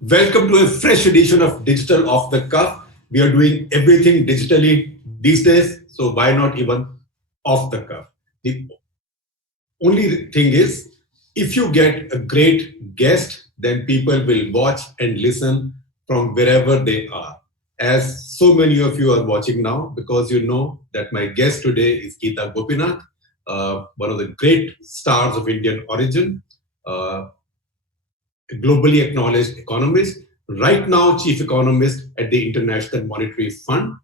Welcome to a fresh edition of Digital Off the Cuff. We are doing everything digitally these days, so why not even off the cuff? The only thing is, if you get a great guest, then people will watch and listen from wherever they are. As so many of you are watching now, because you know that my guest today is Gita Gopinath, one of the great stars of Indian origin. Uh, a globally acknowledged economist, right now chief economist at the International Monetary Fund,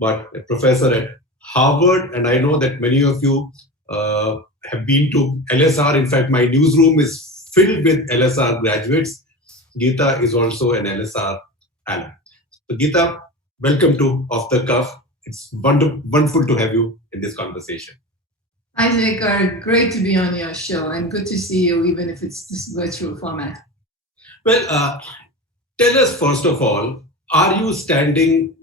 but a professor at Harvard. And I know that many of you have been to LSR. In fact, my newsroom is filled with LSR graduates. Geeta is also an LSR alum. So, Geeta, welcome to Off the Cuff. It's wonderful to have you in this conversation. Hi, Jacob. Great to be on your show and good to see you, even if it's this virtual format. Well, tell us first of all, are you standing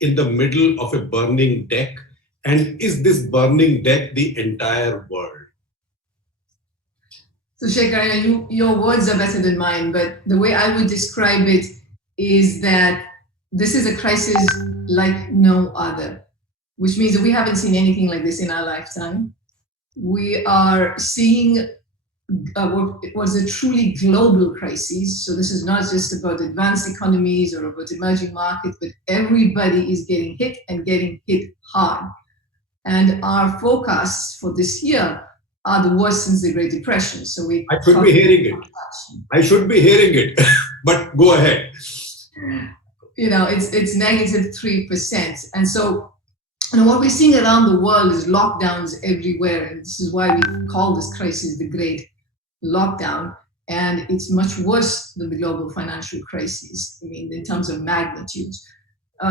in the middle of a burning deck? And is this burning deck the entire world? So, Shekhar, your words are better than mine, but the way I would describe it is that this is a crisis like no other, which means that we haven't seen anything like this in our lifetime. We are seeing what was a truly global crisis. So this is not just about advanced economies or about emerging markets, but everybody is getting hit and getting hit hard. And our forecasts for this year are the worst since the Great Depression. So I should be hearing it. I should be hearing it, but go ahead. You know, it's negative 3%. And so what we're seeing around the world is lockdowns everywhere. And this is why we call this crisis the Great Lockdown. And it's much worse than the global financial crisis, I mean, in terms of magnitudes.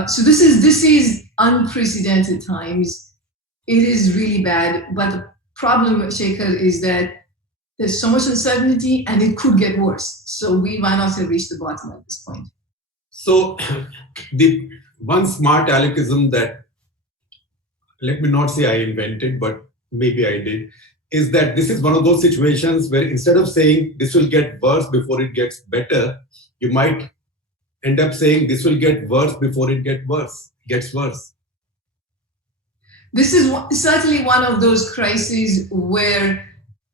So this is unprecedented times. It is really bad. But the problem, Shekhar, is that there's so much uncertainty and it could get worse. So we might not have reached the bottom at this point. So the one smart aleckism that, let me not say I invented, but maybe I did, is that this is one of those situations where instead of saying this will get worse before it gets better, you might end up saying this will get worse before it gets worse. This is certainly one of those crises where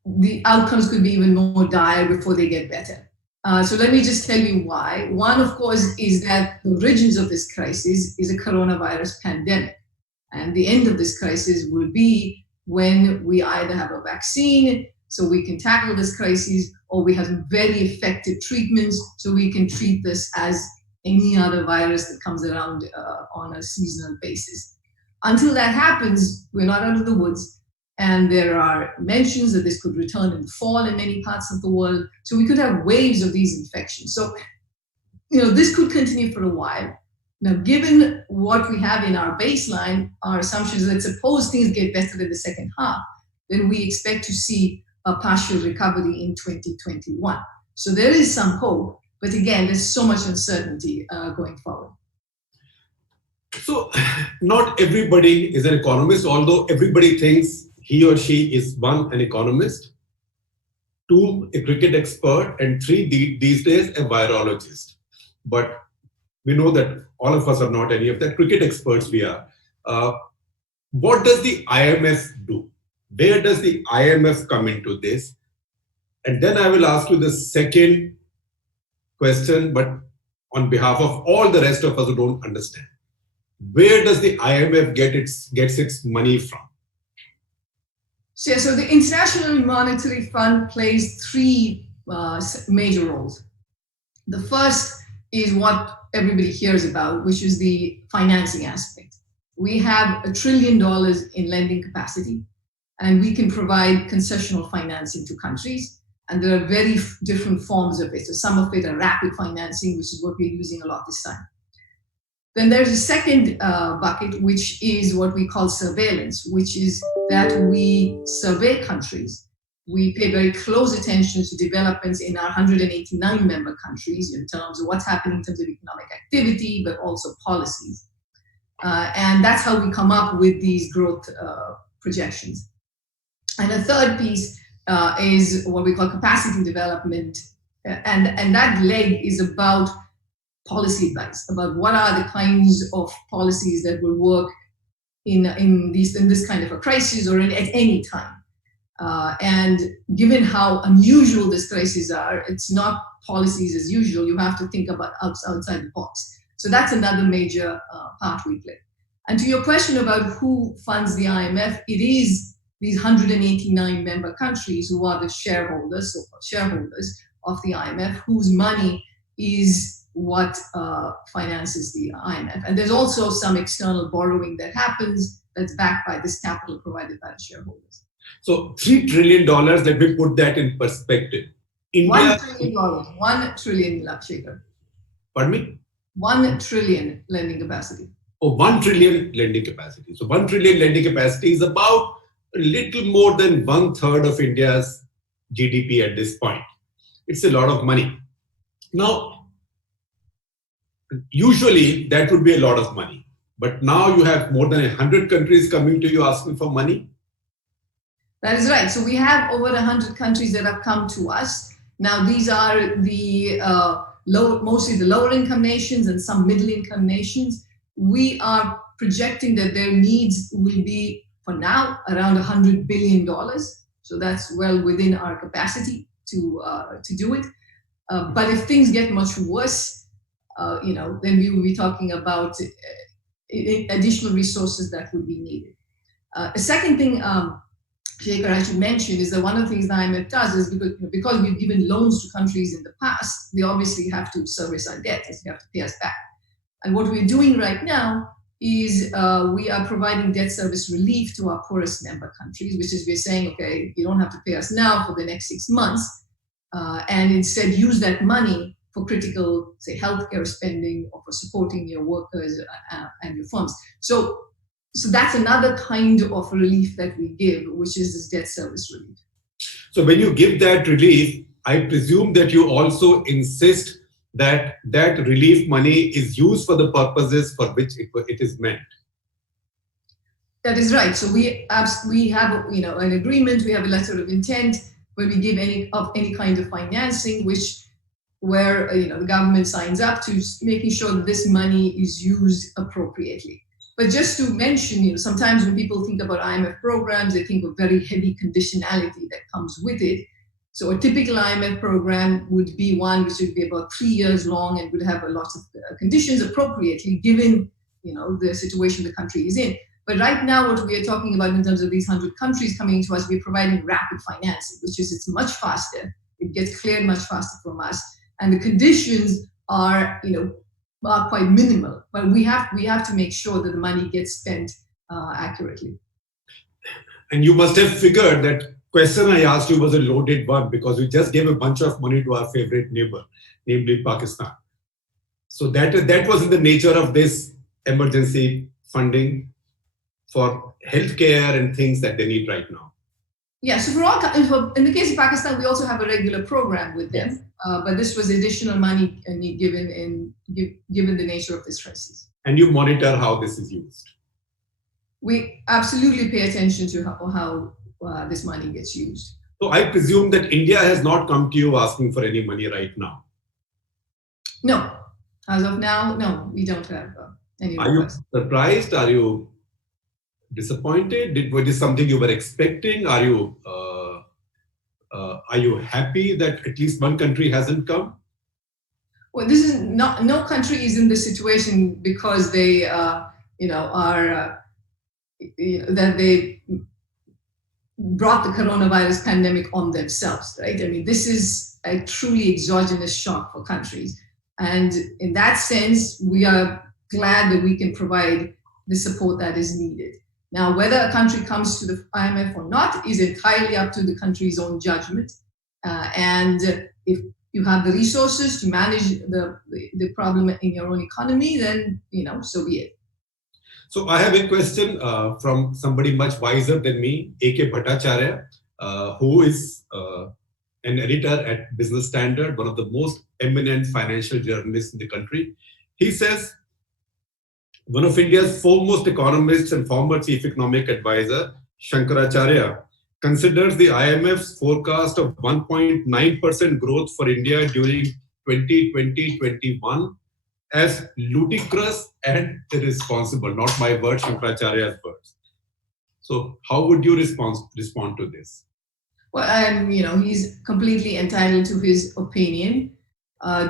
the outcomes could be even more dire before they get better. So let me just tell you why. One, of course, is that the origins of this crisis is a coronavirus pandemic. And the end of this crisis will be when we either have a vaccine so we can tackle this crisis, or we have very effective treatments so we can treat this as any other virus that comes around on a seasonal basis. Until that happens, we're not out of the woods. And there are mentions that this could return in the fall in many parts of the world. So we could have waves of these infections. So, this could continue for a while. Now, given what we have in our baseline, our assumptions that suppose things get better in the second half, then we expect to see a partial recovery in 2021. So there is some hope, but again, there's so much uncertainty going forward. So not everybody is an economist, although everybody thinks he or she is one, an economist, two, a cricket expert, and three, these days, a virologist. But we know that all of us are not any of that. Cricket experts we are. What does the IMF do? Where does the IMF come into this? And then I will ask you the second question, but on behalf of all the rest of us who don't understand. Where does the IMF gets its money from? So the International Monetary Fund plays three major roles. The first is what everybody hears about, which is the financing aspect. We have $1 trillion in lending capacity, and we can provide concessional financing to countries. And there are very different forms of it. So some of it are rapid financing, which is what we're using a lot this time. Then there's a second bucket, which is what we call surveillance, which is that we survey countries. We pay very close attention to developments in our 189 member countries in terms of what's happening in terms of economic activity, but also policies. And that's how we come up with these growth projections. And a third piece is what we call capacity development, And that leg is about policy advice, about what are the kinds of policies that will work in this kind of a crisis or at any time. And given how unusual these crises are, it's not policies as usual. You have to think about outside the box. So that's another major part we play. And to your question about who funds the IMF, it is these 189 member countries who are the shareholders, so-called shareholders of the IMF, whose money is what finances the IMF. And there's also some external borrowing that happens that's backed by this capital provided by the shareholders. So $3 trillion, let me put that in perspective. India, $1 trillion, 1 trillion, Shaker. Pardon me? 1 trillion lending capacity. Oh, 1 trillion lending capacity. So 1 trillion lending capacity is about a little more than 1/3 of India's GDP at this point. It's a lot of money. Now, usually that would be a lot of money. But now you have more than 100 countries coming to you asking for money. That is right. So we have over 100 countries that have come to us. Now, these are the mostly the lower income nations and some middle income nations. We are projecting that their needs will be, for now, around $100 billion. So that's well within our capacity to do it. But if things get much worse, then we will be talking about additional resources that would be needed. A second thing, Shekhar, I should mention is that one of the things the IMF does is because we've given loans to countries in the past, they obviously have to service our debt, they have to pay us back. And what we're doing right now is we are providing debt service relief to our poorest member countries, which is we're saying, okay, you don't have to pay us now for the next 6 months, and instead use that money for critical, say, healthcare spending or for supporting your workers and your firms. So that's another kind of relief that we give, which is this debt service relief. So when you give that relief, I presume that you also insist that that relief money is used for the purposes for which it is meant. That is right. So we have an agreement. We have a letter of intent where we give any kind of financing, where the government signs up to making sure that this money is used appropriately. But just to mention, sometimes when people think about IMF programs, they think of very heavy conditionality that comes with it. So a typical IMF program would be one which would be about 3 years long and would have a lot of conditions appropriately given the situation the country is in. But right now, what we are talking about in terms of these 100 countries coming to us, we're providing rapid financing, which is it's much faster. It gets cleared much faster from us, and the conditions are quite minimal. But we have to make sure that the money gets spent accurately. And you must have figured that question I asked you was a loaded one because we just gave a bunch of money to our favorite neighbor, namely Pakistan. So that was in the nature of this emergency funding for healthcare and things that they need right now. Yeah, so in the case of Pakistan, we also have a regular program with them, yes. But this was additional money given the nature of this crisis. And you monitor how this is used. We absolutely pay attention to how this money gets used. So I presume that India has not come to you asking for any money right now. No, as of now, no, we don't have any requests. Are you surprised? Are you disappointed? Was this something you were expecting? Are you happy that at least one country hasn't come? Well, this is no country is in this situation because they that they brought the coronavirus pandemic on themselves, right? I mean, this is a truly exogenous shock for countries. And in that sense, we are glad that we can provide the support that is needed. Now, whether a country comes to the IMF or not is entirely up to the country's own judgment. And if you have the resources to manage the problem in your own economy, then, so be it. So I have a question from somebody much wiser than me, A.K. Bhattacharya, who is an editor at Business Standard, one of the most eminent financial journalists in the country. He says, one of India's foremost economists and former chief economic advisor, Shankaracharya, considers the IMF's forecast of 1.9% growth for India during 2020-21 as ludicrous and irresponsible. Not my words, Shankaracharya's words. So how would you respond to this? Well, he's completely entitled to his opinion.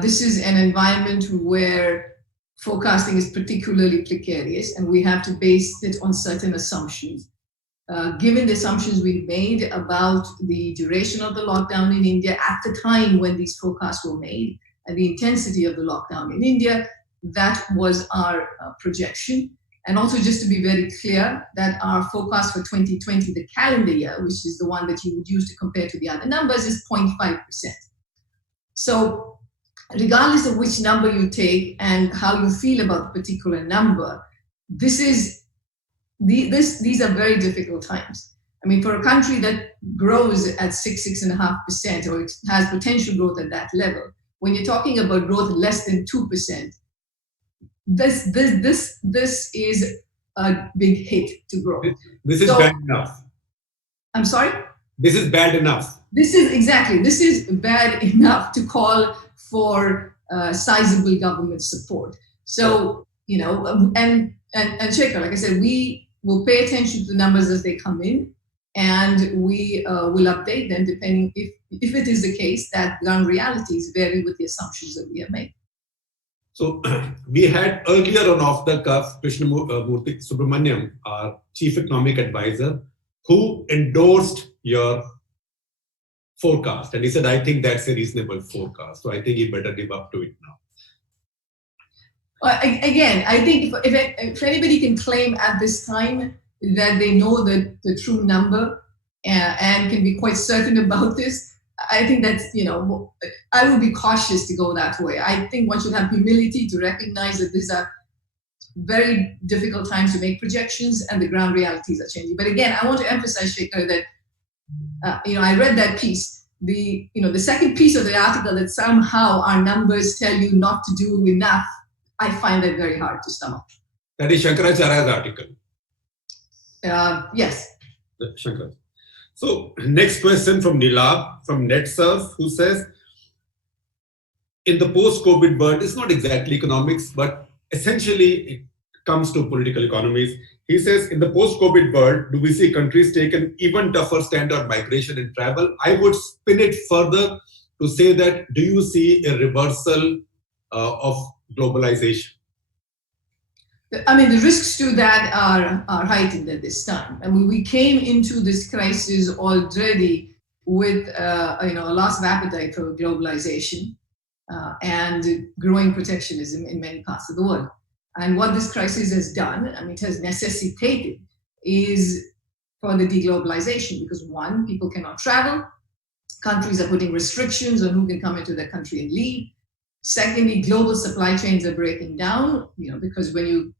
This is an environment where forecasting is particularly precarious, and we have to base it on certain assumptions. Given the assumptions we made about the duration of the lockdown in India at the time when these forecasts were made and the intensity of the lockdown in India, that was our projection. And also, just to be very clear, that our forecast for 2020, the calendar year, which is the one that you would use to compare to the other numbers, is 0.5%. So regardless of which number you take and how you feel about the particular number, these are very difficult times. I mean, for a country that grows at 6.5%, or it has potential growth at that level, when you're talking about growth less than 2%, this is a big hit to grow. This is bad enough. I'm sorry? This is bad enough. This is bad enough to call for sizable government support. So, and Shekhar, like I said, we will pay attention to the numbers as they come in, and we will update them depending if it is the case that ground realities vary with the assumptions that we have made. So we had earlier on Off the Cuff Krishnamurthy Subramaniam, our chief economic advisor, who endorsed your forecast, and he said, I think that's a reasonable forecast, so I think you better live up to it now. Again, I think if anybody can claim at this time that they know the true number and can be quite certain about this, I think that's, I would be cautious to go that way. I think one should have humility to recognize that these are very difficult times to make projections and the ground realities are changing. But again, I want to emphasize, Shekhar, that I read that piece. The second piece of the article, that somehow our numbers tell you not to do enough, I find that very hard to stomach. That is Shankaracharya's article. Yes. Shankar. So next question from Nilab from NetSurf, who says, in the post-COVID world, it's not exactly economics, but essentially it comes to political economies. He says, in the post-COVID world, do we see countries take an even tougher stand on migration and travel? I would spin it further to say that, do you see a reversal of globalization? I mean, the risks to that are heightened at this time. I mean, we came into this crisis already with a loss of appetite for globalization and growing protectionism in many parts of the world. And what this crisis has done, I mean, it has necessitated, is further deglobalization, because one, people cannot travel. Countries are putting restrictions on who can come into their country and leave. Secondly, global supply chains are breaking down, because when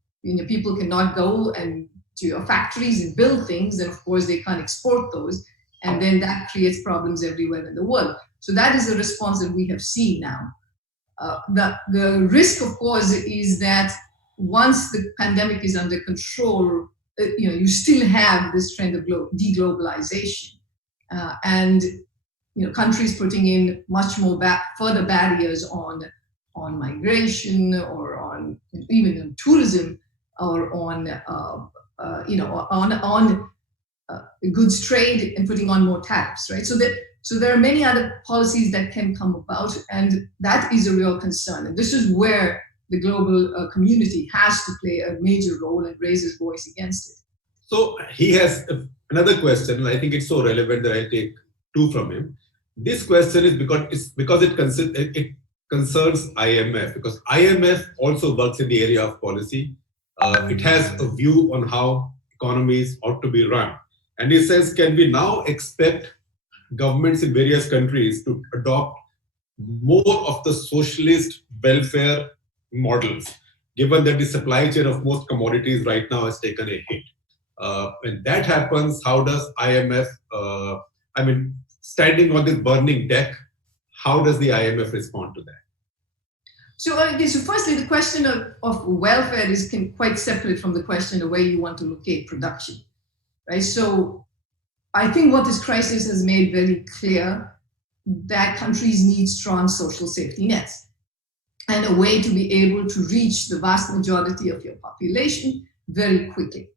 people cannot go and to your factories and build things, then of course they can't export those, and then that creates problems everywhere in the world. So that is the response that we have seen now. The risk, of course, is that once the pandemic is under control, you still have this trend of deglobalization, and countries putting in much more further barriers on migration, or on even on tourism, or on goods trade, and putting on more tariffs, right? So there are many other policies that can come about, and that is a real concern. And this is where the global community has to play a major role and raise its voice against it. So he has another question, and I think it's so relevant that I take two from him. This question is because it concerns IMF, because IMF also works in the area of policy. It has a view on how economies ought to be run. And it says, can we now expect governments in various countries to adopt more of the socialist welfare models, given that the supply chain of most commodities right now has taken a hit? When that happens, how does IMF, standing on this burning deck, how does the IMF respond to that? So firstly, the question of welfare is quite separate from the question of where you want to locate production, right? So I think what this crisis has made very clear that countries need strong social safety nets and a way to be able to reach the vast majority of your population very quickly.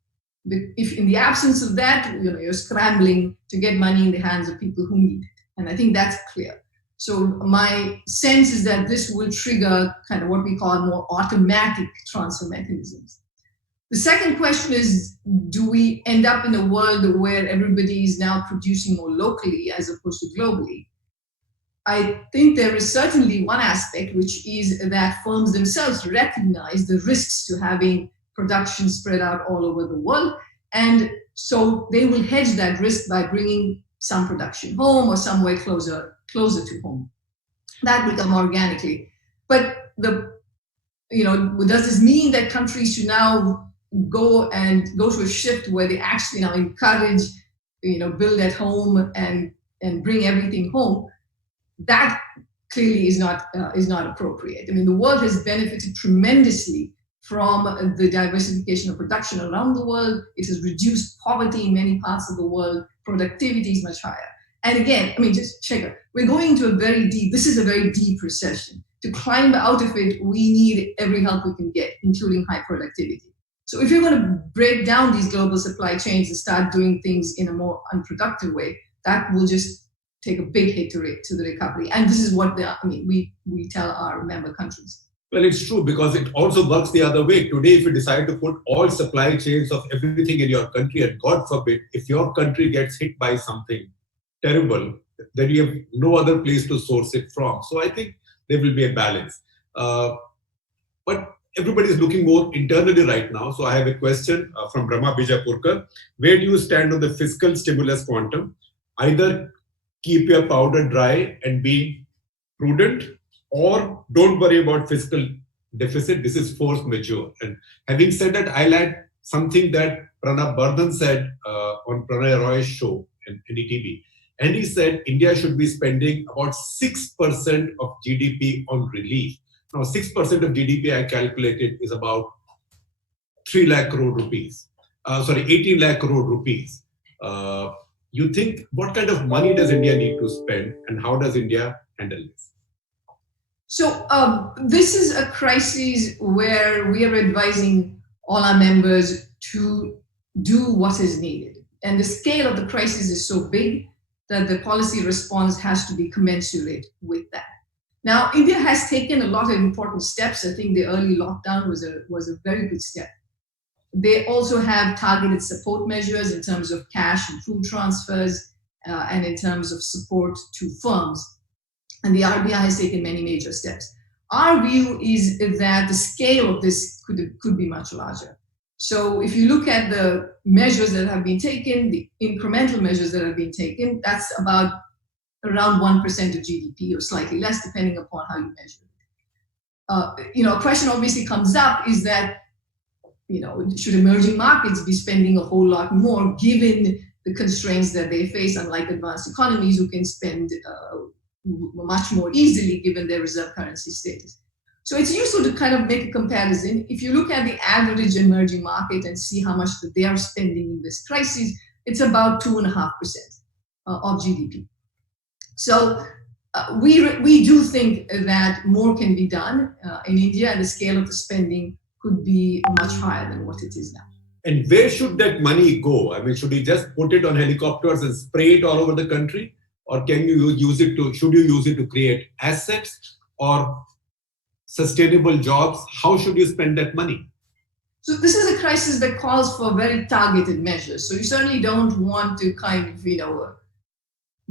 If in the absence of that, you're scrambling to get money in the hands of people who need it. And I think that's clear. So my sense is that this will trigger kind of what we call more automatic transfer mechanisms. The second question is, do we end up in a world where everybody is now producing more locally as opposed to globally? I think there is certainly one aspect, which is that firms themselves recognize the risks to having production spread out all over the world. And so they will hedge that risk by bringing some production home or somewhere closer to home. That will come organically. But does this mean that countries should now go to a shift where they actually now encourage, build at home and bring everything home? That clearly is not appropriate. I mean, the world has benefited tremendously from the diversification of production around the world. It has reduced poverty in many parts of the world. Productivity is much higher. And again, I mean, just check it. We're going into this is a very deep recession. To climb out of it, we need every help we can get, including high productivity. So if you're going to break down these global supply chains and start doing things in a more unproductive way, that will just take a big hit to the recovery. And this is what we tell our member countries. Well, it's true, because it also works the other way. Today, if you decide to put all supply chains of everything in your country, and God forbid, if your country gets hit by something terrible, then you have no other place to source it from. So I think there will be a balance. But everybody is looking more internally right now. So I have a question from Brahma Bijapurkar. Where do you stand on the fiscal stimulus quantum? Either keep your powder dry and be prudent, or don't worry about fiscal deficit. This is force majeure. And having said that, I'll add something that Pranab Bardhan said on Pranay Roy's show in NDTV. And he said India should be spending about 6% of GDP on relief. Now, 6% of GDP, I calculated, is about 3 lakh crore rupees. 18 lakh crore rupees. You think, what kind of money does India need to spend, and how does India handle this? So this is a crisis where we are advising all our members to do what is needed. And the scale of the crisis is so big that the policy response has to be commensurate with that. Now, India has taken a lot of important steps. I think the early lockdown was a very good step. They also have targeted support measures in terms of cash and food transfers and in terms of support to firms. And the RBI has taken many major steps. Our view is that the scale of this could be much larger. So if you look at the measures that have been taken, the incremental measures that have been taken, that's about around 1% of GDP or slightly less, depending upon how you measure it. A question obviously comes up is that, should emerging markets be spending a whole lot more given the constraints that they face, unlike advanced economies who can spend much more easily given their reserve currency status. So it's useful to kind of make a comparison. If you look at the average emerging market and see how much that they are spending in this crisis, it's about 2.5% of GDP. So we do think that more can be done in India, and the scale of the spending could be much higher than what it is now. And where should that money go? I mean, should we just put it on helicopters and spray it all over the country? Or should you use it to create assets or sustainable jobs? How should you spend that money? So this is a crisis that calls for very targeted measures. So you certainly don't want to kind of,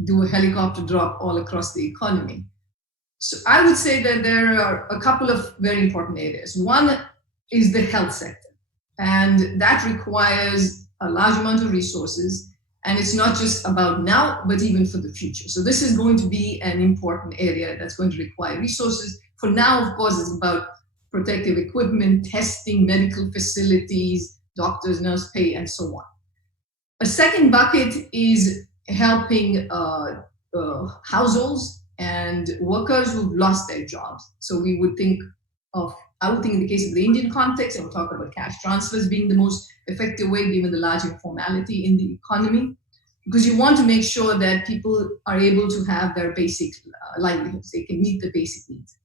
do a helicopter drop all across the economy. So I would say that there are a couple of very important areas. One is the health sector, and that requires a large amount of resources. And it's not just about now, but even for the future. So this is going to be an important area that's going to require resources. For now, of course, it's about protective equipment, testing, medical facilities, doctors, nurse pay, and so on. A second bucket is helping households and workers who've lost their jobs. So I would think in the case of the Indian context, I would talk about cash transfers being the most effective way given the large informality in the economy. because you want to make sure that people are able to have their basic livelihoods, they can meet the basic needs.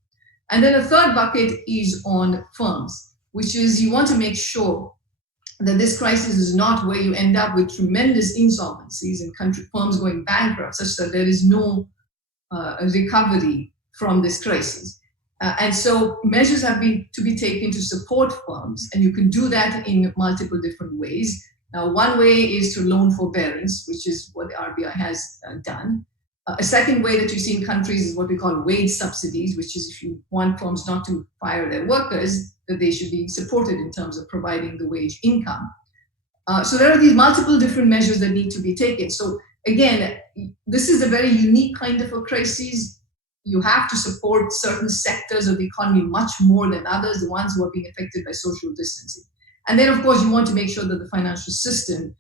And then a third bucket is on firms, which is you want to make sure that this crisis is not where you end up with tremendous insolvencies and firms going bankrupt, such that there is no recovery from this crisis. And so measures have been to be taken to support firms, and you can do that in multiple different ways. Now, one way is to loan forbearance, which is what the RBI has done. A second way that you see in countries is what we call wage subsidies, which is if you want firms not to fire their workers, that they should be supported in terms of providing the wage income. So there are these multiple different measures that need to be taken. So again, this is a very unique kind of a crisis. You have to support certain sectors of the economy much more than others, the ones who are being affected by social distancing. And then, of course, you want to make sure that the financial system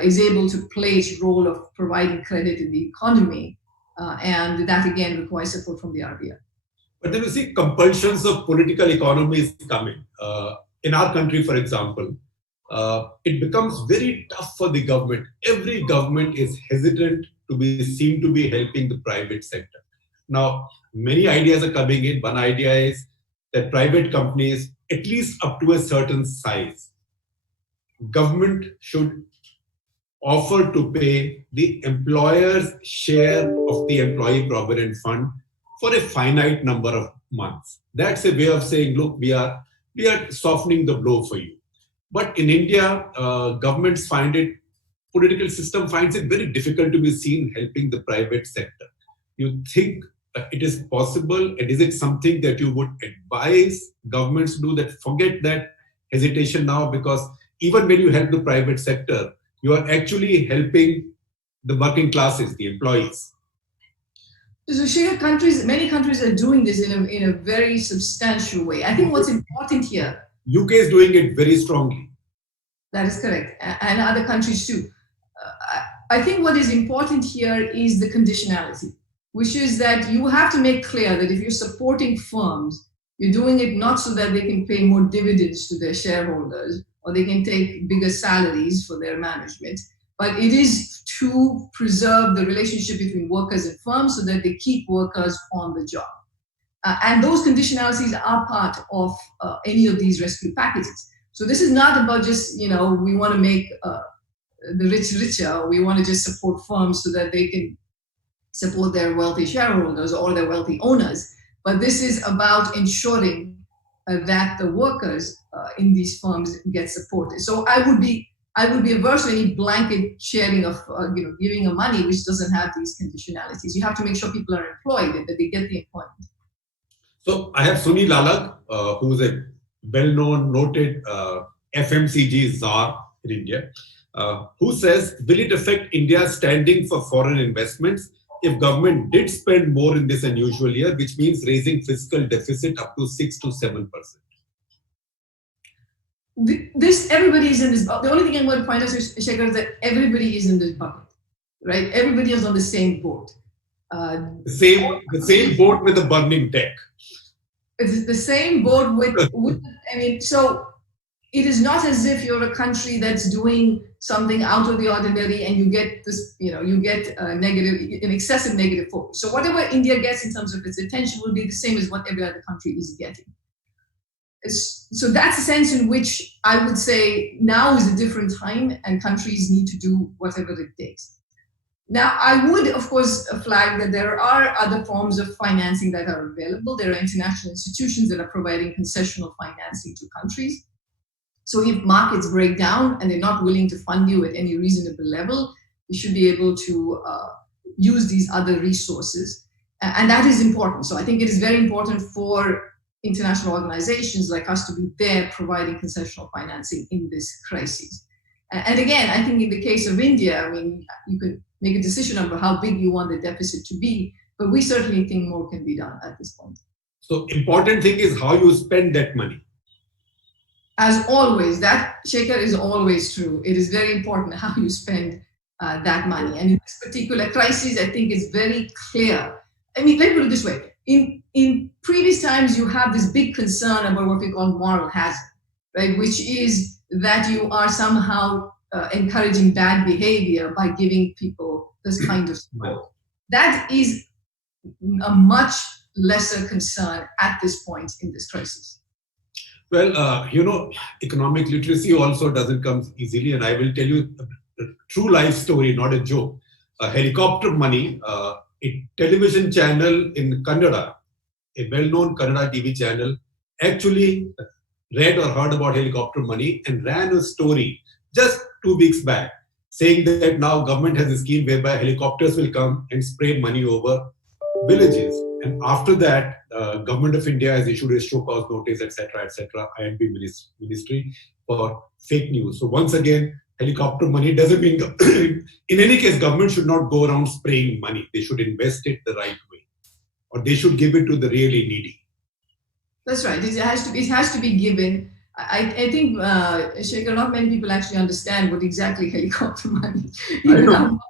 is able to play its role of providing credit in the economy. And that, again, requires support from the RBI. But then you see compulsions of political economy is coming. In our country, for example, it becomes very tough for the government. Every government is hesitant to be seen to be helping the private sector. Now, many ideas are coming in. One idea is that private companies, at least up to a certain size, government should offer to pay the employer's share of the employee provident fund for a finite number of months. That's a way of saying, look, we are softening the blow for you. But in India, governments political system finds it very difficult to be seen helping the private sector. You think it is possible, and is it something that you would advise governments to do that? Forget that hesitation now, because even when you help the private sector, you are actually helping the working classes, the employees. So many countries are doing this in a very substantial way. I think what's important here. UK is doing it very strongly. That is correct, and other countries too. I think what is important here is the conditionality, which is that you have to make clear that if you're supporting firms, you're doing it not so that they can pay more dividends to their shareholders or they can take bigger salaries for their management, but it is to preserve the relationship between workers and firms so that they keep workers on the job. And those conditionalities are part of any of these rescue packages. So this is not about just, we want to make the rich richer, we want to just support firms so that they can support their wealthy shareholders or their wealthy owners. But this is about ensuring that the workers in these firms get supported. So I would be averse to any blanket sharing of giving of money which doesn't have these conditionalities. You have to make sure people are employed and that they get the employment. So I have Sunil Lalag, who is a well-known, noted FMCG czar in India, who says, will it affect India's standing for foreign investments if government did spend more in this unusual year, which means raising fiscal deficit up to 6 to 7%? Everybody is in this bucket. The only thing I'm going to point out, Shekhar, is that everybody is in this bucket, right? Everybody is on the same boat. The same boat with a burning deck. It's the same boat so it is not as if you're a country that's doing something out of the ordinary and you get this, you get an excessive negative focus. So whatever India gets in terms of its attention will be the same as what every other country is getting. So that's a sense in which I would say now is a different time and countries need to do whatever it takes. Now, I would, of course, flag that there are other forms of financing that are available. There are international institutions that are providing concessional financing to countries. So if markets break down and they're not willing to fund you at any reasonable level, you should be able to use these other resources. And that is important. So I think it is very important for international organizations like us to be there providing concessional financing in this crisis. And again, I think in the case of India, you could make a decision about how big you want the deficit to be, but we certainly think more can be done at this point. So important thing is how you spend that money. As always, that, Shekhar, is always true. It is very important how you spend that money. And in this particular crisis, I think it's very clear. Let me put it this way. In previous times, you have this big concern about what we call moral hazard, right? Which is that you are somehow encouraging bad behavior by giving people this kind of support. That is a much lesser concern at this point in this crisis. Well, economic literacy also doesn't come easily, and I will tell you a true life story, not a joke. Helicopter Money, a television channel in Kannada, a well-known Kannada TV channel, actually read or heard about helicopter money and ran a story just 2 weeks back saying that now government has a scheme whereby helicopters will come and spray money over villages. And after that, government of India has issued a show cause notice, etc., INB ministry for fake news. So once again, helicopter money doesn't mean, in any case, government should not go around spraying money. They should invest it the right way, or they should give it to the really needy. That's right. It has to be given. I think, Shekhar, not many people actually understand what exactly helicopter money. I know.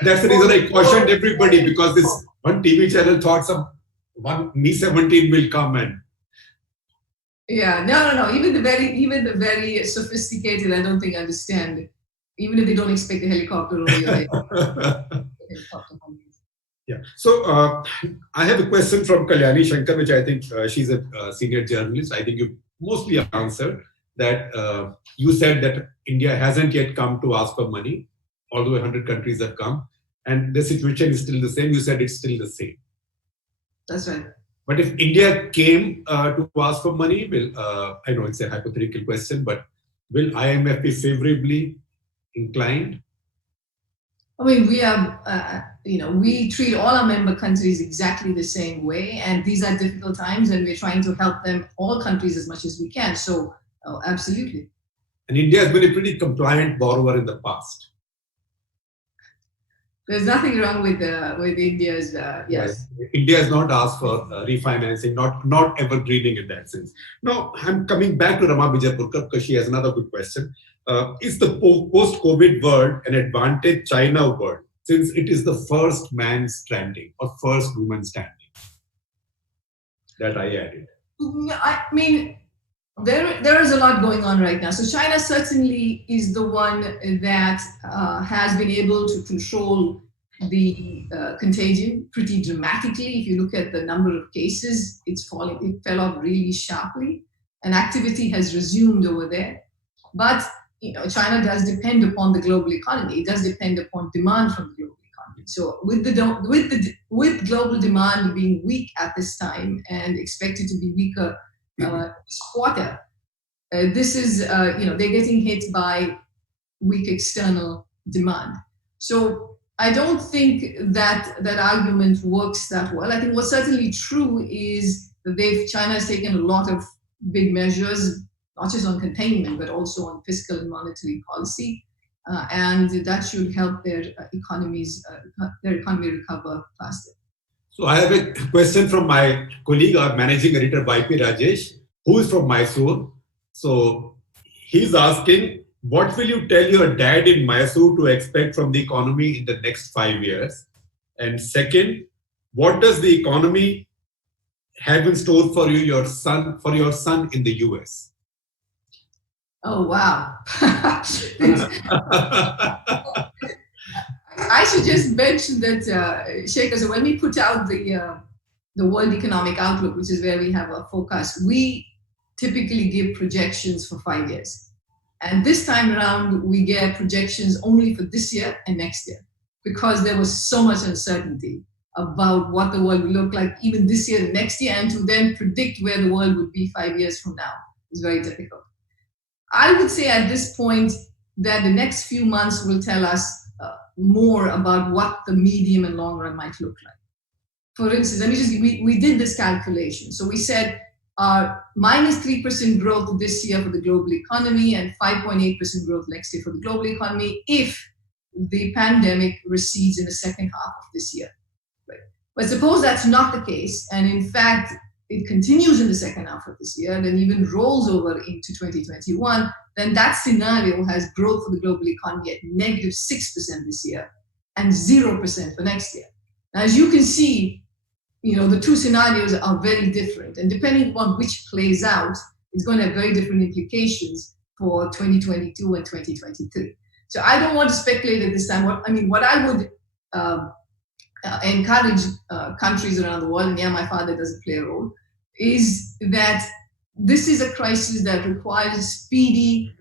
That's the reason I cautioned everybody, because this one TV channel thought one Me-17 will come and. Yeah, no. Even the very sophisticated, I don't think understand. Even if they don't expect a helicopter over your head. Helicopter money. Yeah. So I have a question from Kalyani Shankar, which I think she's a senior journalist. I think you mostly answered that. You said that India hasn't yet come to ask for money, although 100 countries have come, and the situation is still the same. You said it's still the same. That's right. But if India came to ask for money, I know it's a hypothetical question, but will IMF be favorably inclined? I mean, we are, we treat all our member countries exactly the same way, and these are difficult times, and we're trying to help them, all countries, as much as we can. So, absolutely. And India has been a pretty compliant borrower in the past. There's nothing wrong with India's, yes. Right. India has not asked for refinancing, not evergreening in that sense. Now, I'm coming back to Rama Vijayapurkar because she has another good question. Is the post-COVID world an advantage China world, since it is the first man standing or first woman standing? That I added. I mean, there is a lot going on right now. So China certainly is the one that has been able to control the contagion pretty dramatically. If you look at the number of cases, it fell off really sharply, and activity has resumed over there. But China does depend upon the global economy. It does depend upon demand from the global economy. So with global demand being weak at this time and expected to be weaker this quarter, this is they're getting hit by weak external demand. So I don't think that argument works that well. I think what's certainly true is that China has taken a lot of big measures, not just on containment, but also on fiscal and monetary policy. And that should help their economy recover faster. So I have a question from my colleague, our managing editor, YP Rajesh, who is from Mysore. So he's asking, what will you tell your dad in Mysore to expect from the economy in the next 5 years? And second, what does the economy have in store for your son in the US? Oh, wow. I should just mention that, Shekhar, so when we put out the World Economic Outlook, which is where we have our forecast, we typically give projections for 5 years. And this time around, we get projections only for this year and next year, because there was so much uncertainty about what the world will look like even this year and next year, and to then predict where the world would be 5 years from now is very difficult. I would say at this point that the next few months will tell us more about what the medium and long run might look like. For instance, we did this calculation. So we said minus 3% growth this year for the global economy and 5.8% growth next year for the global economy if the pandemic recedes in the second half of this year. Right? But suppose that's not the case, and in fact, it continues in the second half of this year and then even rolls over into 2021, then that scenario has growth for the global economy at negative 6% this year and 0% for next year. Now, as you can see, the two scenarios are very different, and depending upon which plays out, it's going to have very different implications for 2022 and 2023. So I don't want to speculate at this time. What I would encourage countries around the world, and yeah, my father doesn't play a role, is that this is a crisis that requires speedy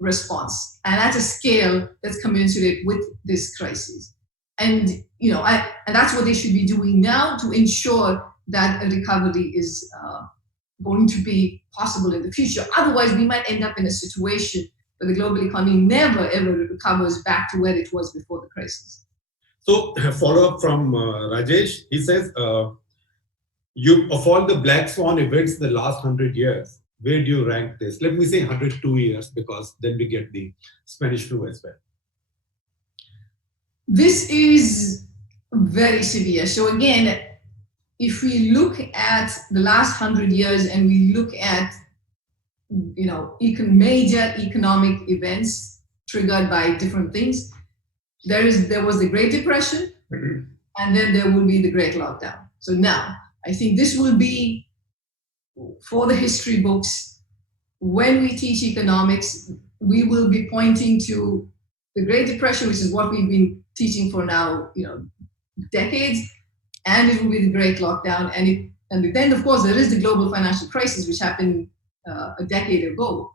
response, and at a scale that's commensurate with this crisis. And and that's what they should be doing now to ensure that a recovery is going to be possible in the future. Otherwise, we might end up in a situation where the global economy never ever recovers back to where it was before the crisis. So, follow up from Rajesh. He says, of all the black swan events in the last 100 years, where do you rank this? Let me say 102 years, because then we get the Spanish flu as well. This is very severe. So again, if we look at the last 100 years and we look at major economic events triggered by different things, there was the Great Depression, and then there will be the Great Lockdown. So now, I think this will be for the history books. When we teach economics, we will be pointing to the Great Depression, which is what we've been teaching for now, decades, and it will be the Great Lockdown. And then, of course, there is the global financial crisis, which happened a decade ago,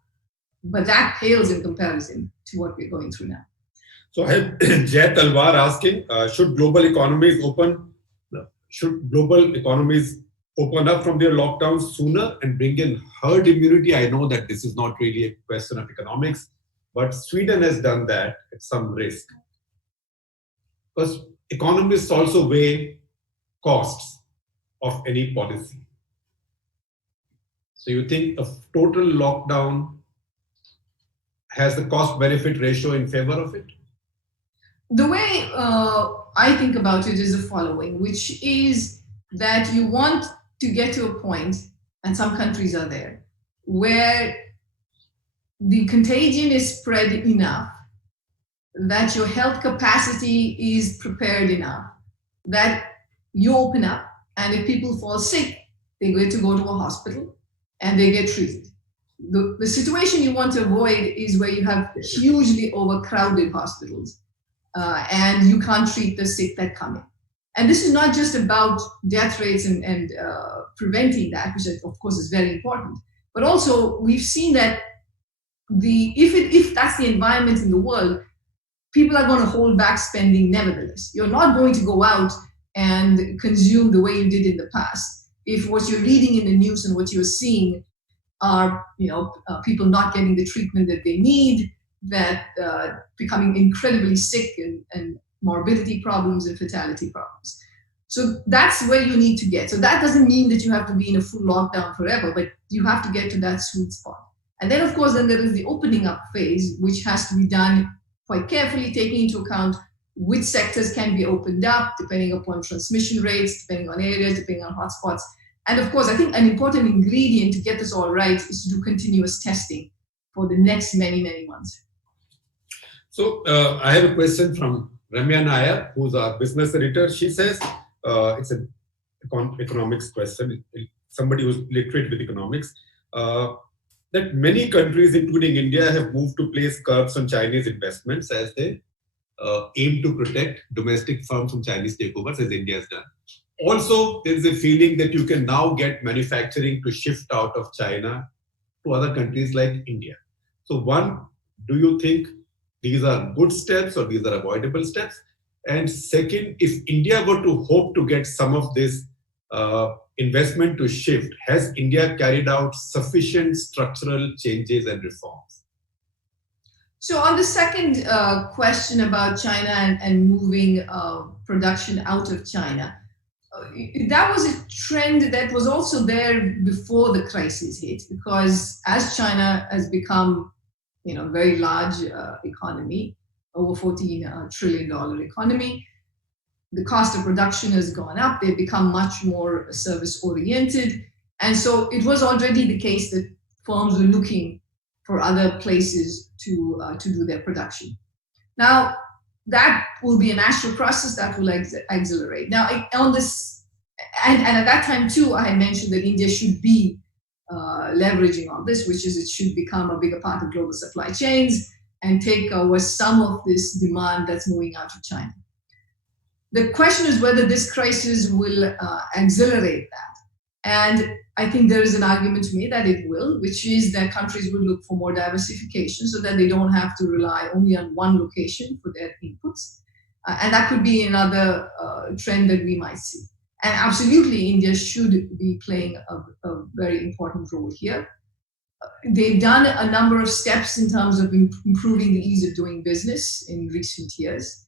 but that pales in comparison to what we're going through now. So I have Jay Talwar asking, should global economies open up from their lockdowns sooner and bring in herd immunity? I know that this is not really a question of economics, but Sweden has done that at some risk. Because economists also weigh costs of any policy. So you think a total lockdown has the cost-benefit ratio in favor of it? The way I think about it is the following, which is that you want to get to a point, and some countries are there, where the contagion is spread enough, that your health capacity is prepared enough, that you open up, and if people fall sick, they get to go to a hospital and they get treated. The situation you want to avoid is where you have hugely overcrowded hospitals and you can't treat the sick that come in. And this is not just about death rates and preventing that, which of course is very important, but also we've seen that if that's the environment in the world, people are going to hold back spending nevertheless. You're not going to go out and consume the way you did in the past. If what you're reading in the news and what you're seeing are people not getting the treatment that they need, that becoming incredibly sick and morbidity problems and fatality problems. So that's where you need to get. So that doesn't mean that you have to be in a full lockdown forever, but you have to get to that sweet spot. And then, of course, then there is the opening up phase, which has to be done quite carefully, taking into account which sectors can be opened up, depending upon transmission rates, depending on areas, depending on hotspots. And of course, I think an important ingredient to get this all right is to do continuous testing for the next many, many months. So I have a question from Ramya Nair, who's our business editor. She says, it's an economics question, somebody who's literate with economics, that many countries, including India, have moved to place curbs on Chinese investments as they aim to protect domestic firms from Chinese takeovers, as India has done. Also, there is a feeling that you can now get manufacturing to shift out of China to other countries like India. So one, do you think these are good steps or these are avoidable steps? And second, if India were to hope to get some of this investment to shift, has India carried out sufficient structural changes and reforms? So on the second question about China and moving production out of China, that was a trend that was also there before the crisis hit, because as China has become a very large economy, over $14 trillion economy, the cost of production has gone up. They've become much more service oriented. And so it was already the case that firms were looking for other places to do their production. Now, that will be a natural process that will accelerate. Now, on this, and at that time too, I had mentioned that India should be leveraging on this, which is it should become a bigger part of global supply chains, and take over some of this demand that's moving out of China. The question is whether this crisis will accelerate that. And I think there is an argument to me that it will, which is that countries will look for more diversification so that they don't have to rely only on one location for their inputs. And that could be another trend that we might see. And absolutely, India should be playing a very important role here. They've done a number of steps in terms of improving the ease of doing business in recent years.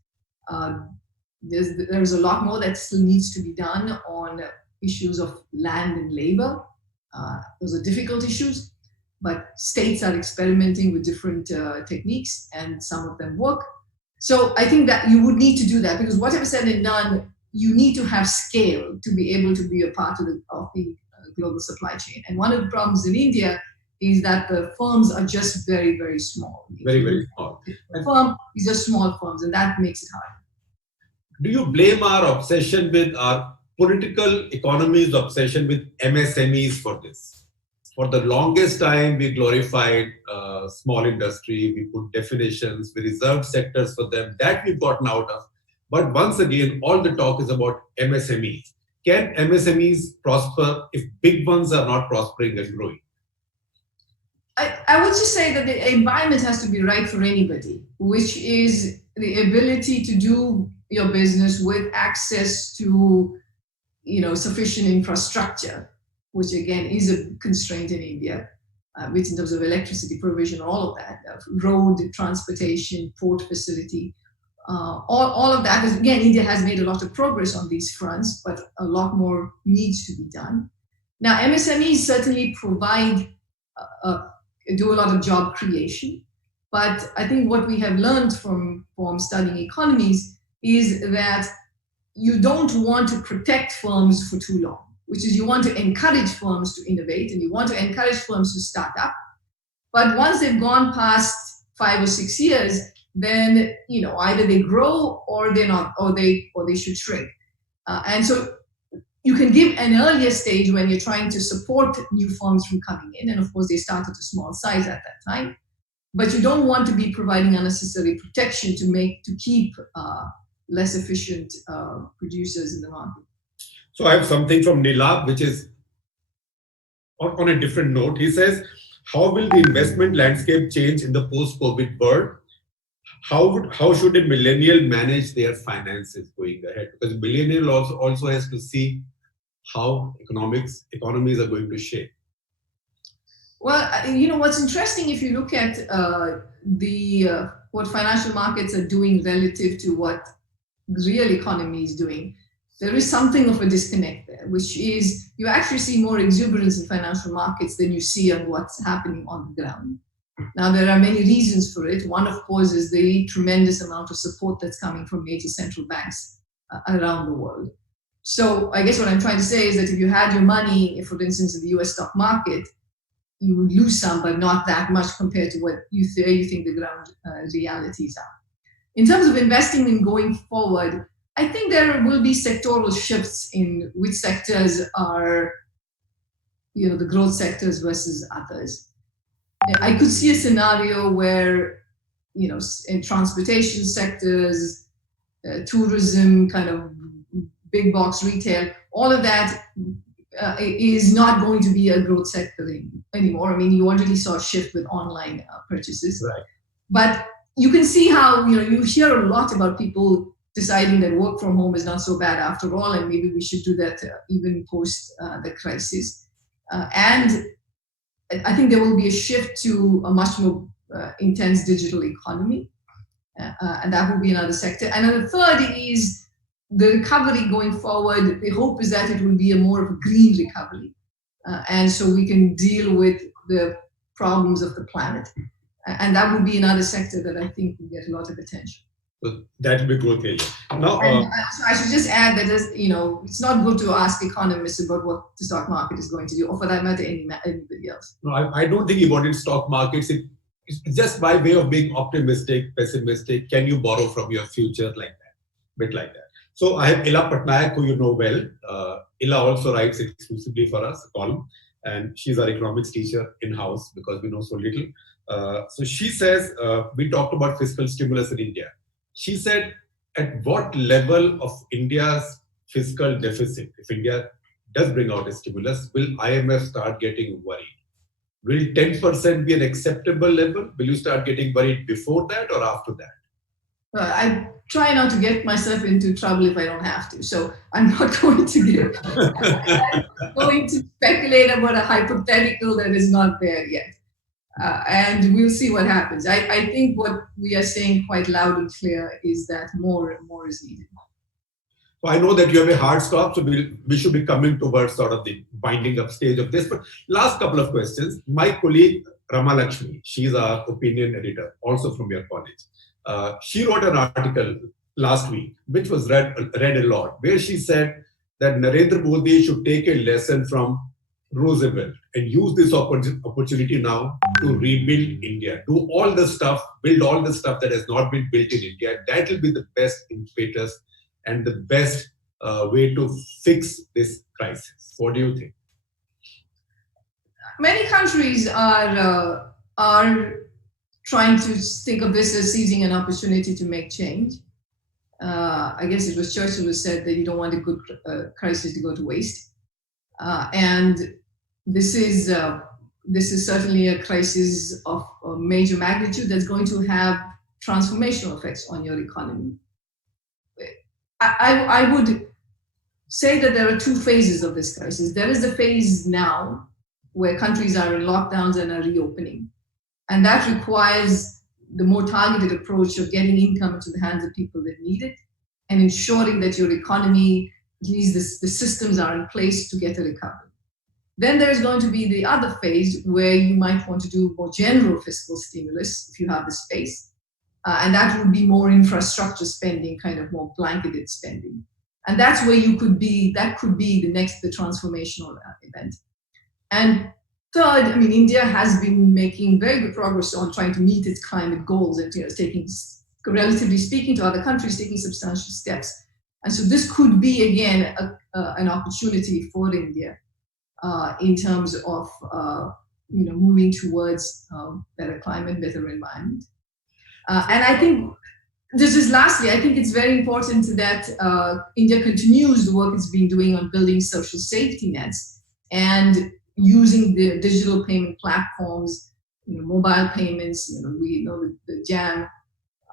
There's a lot more that still needs to be done on issues of land and labor. Those are difficult issues, but states are experimenting with different techniques, and some of them work. So I think that you would need to do that, because whatever said and done, you need to have scale to be able to be a part of the global supply chain. And one of the problems in India is that the firms are just very, very small. Very, very small. These are small firms, and that makes it hard. Do you blame our obsession with our political economy's obsession with MSMEs for this? For the longest time, we glorified small industry, we put definitions, we reserved sectors for them, that we've gotten out of. But once again, all the talk is about MSMEs. Can MSMEs prosper if big ones are not prospering and growing? I would just say that the environment has to be right for anybody, which is the ability to do your business with access to, sufficient infrastructure, which again is a constraint in India, which in terms of electricity provision, all of that, road transportation, port facility, all of that is, again, India has made a lot of progress on these fronts, but a lot more needs to be done. Now, MSMEs certainly do a lot of job creation, but I think what we have learned from studying economies is that you don't want to protect firms for too long, which is you want to encourage firms to innovate and you want to encourage firms to start up. But once they've gone past 5 or 6 years, then either they grow or they're not, or they should shrink. And so you can give an earlier stage when you're trying to support new firms from coming in, and of course they start at a small size at that time. But you don't want to be providing unnecessary protection to keep less efficient producers in the market. So I have something from Nilab, which is on a different note. He says, how will the investment landscape change in the post-COVID world? How should a millennial manage their finances going ahead? Because a millennial also has to see how economies are going to shape. Well, what's interesting, if you look at what financial markets are doing relative to what the real economy is doing, there is something of a disconnect there, which is you actually see more exuberance in financial markets than you see on what's happening on the ground. Now, there are many reasons for it. One, of course, is the tremendous amount of support that's coming from major central banks around the world. So I guess what I'm trying to say is that if you had your money, for instance, in the US stock market, you would lose some, but not that much compared to what you think the ground realities are. In terms of investing and going forward, I think there will be sectoral shifts in which sectors are, the growth sectors versus others. I could see a scenario where, in transportation sectors, tourism, kind of big box retail, all of that is not going to be a growth sector anymore. I mean, you already saw a shift with online purchases. Right. But you can see how, you hear a lot about people deciding that work from home is not so bad after all, and maybe we should do that even post the crisis. And I think there will be a shift to a much more intense digital economy, and that will be another sector. And then the third is the recovery going forward. The hope is that it will be a more of a green recovery, and so we can deal with the problems of the planet. And that will be another sector that I think will get a lot of attention. So that will be growth area. Now, so I should just add that it's not good to ask economists about what the stock market is going to do, or for that matter, anybody else. No, I don't think he wanted stock markets. It's just by way of being optimistic, pessimistic. Can you borrow from your future like that? Bit like that. So I have Ila Patnaik, who you know well. Ila also writes exclusively for us a column, and she's our economics teacher in-house because we know so little. So she says, we talked about fiscal stimulus in India. She said, at what level of India's fiscal deficit, if India does bring out a stimulus, will IMF start getting worried? Will 10% be an acceptable level? Will you start getting worried before that or after that? I try not to get myself into trouble if I don't have to. So I'm not going to I'm going to speculate about a hypothetical that is not there yet. And we'll see what happens. I think what we are saying quite loud and clear is that more is needed. So I know that you have a hard stop, so we should be coming towards sort of the binding up stage of this. But last couple of questions. My colleague Rama Lakshmi, she's our opinion editor, also from your college. She wrote an article last week, which was read a lot, where she said that Narendra Modi should take a lesson from Roosevelt and use this opportunity now to rebuild India, do all the stuff, build all the stuff that has not been built in India. That will be the best impetus and the best way to fix this crisis. What do you think? Many countries are trying to think of this as seizing an opportunity to make change. I guess it was Churchill who said that you don't want a good crisis to go to waste. And this is certainly a crisis of major magnitude that's going to have transformational effects on your economy. I would say that there are two phases of this crisis. There is the phase now where countries are in lockdowns and are reopening. And that requires the more targeted approach of getting income into the hands of people that need it and ensuring that your economy, at least the systems are in place to get a recovery. Then there's going to be the other phase where you might want to do more general fiscal stimulus if you have the space. And that would be more infrastructure spending, kind of more blanketed spending. And that's where that could be the transformational event. And third, India has been making very good progress on trying to meet its climate goals and taking, relatively speaking to other countries, taking substantial steps. And so this could be, again, an opportunity for India in terms of moving towards better climate, better environment. And I think lastly, I think it's very important that India continues the work it's been doing on building social safety nets and using the digital payment platforms, mobile payments, we know the JAM,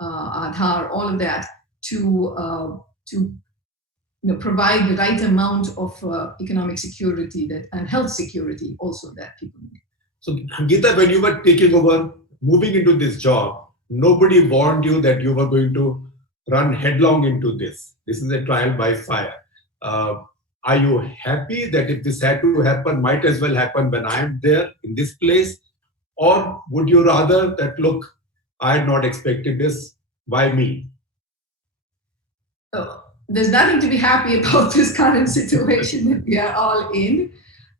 Aadhaar, all of that to provide the right amount of economic security and health security also that people need. So Gita, when you were taking over, moving into this job, nobody warned you that you were going to run headlong into this. This is a trial by fire. Are you happy that if this had to happen, might as well happen when I'm there in this place? Or would you rather that, look, I had not expected this, why me? There's nothing to be happy about this current situation that we are all in.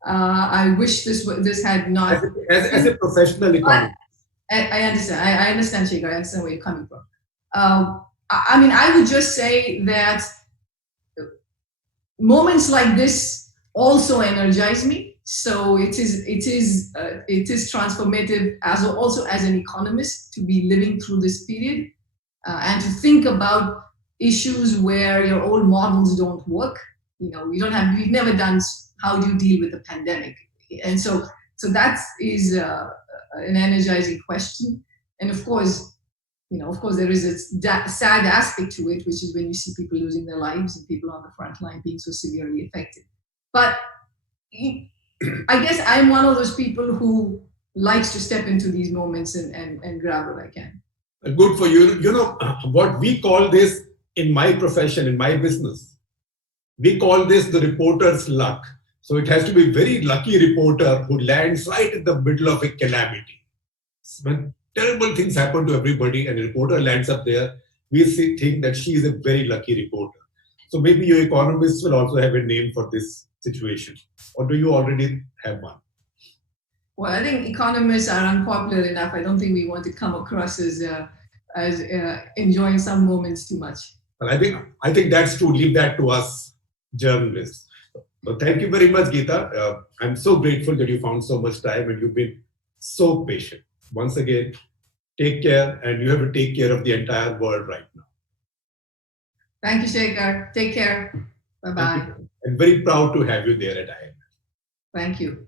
I wish this had not... As a professional economist. I understand. I understand, Shekhar. I understand where you're coming from. I would just say that moments like this also energize me. So it is transformative also as an economist to be living through this period and to think about issues where your old models don't work. We've never done how do you deal with the pandemic, and so that is an energizing question. And of course there is a sad aspect to it, which is when you see people losing their lives and people on the front line being so severely affected. But I guess I'm one of those people who likes to step into these moments and grab what I can. Good for you. What we call this in my profession, in my business, we call this the reporter's luck. So it has to be a very lucky reporter who lands right in the middle of a calamity. When terrible things happen to everybody and a reporter lands up there, we think that she is a very lucky reporter. So maybe your economists will also have a name for this situation. Or do you already have one? Well, I think economists are unpopular enough. I don't think we want to come across as enjoying some moments too much. Well, I think that's true. Leave that to us journalists. So thank you very much, Gita. I'm so grateful that you found so much time and you've been so patient. once again, take care, and you have to take care of the entire world right now. Thank you, Shekhar. Take care. Thank Bye-bye. you. I'm very proud to have you there at IIM. Thank you.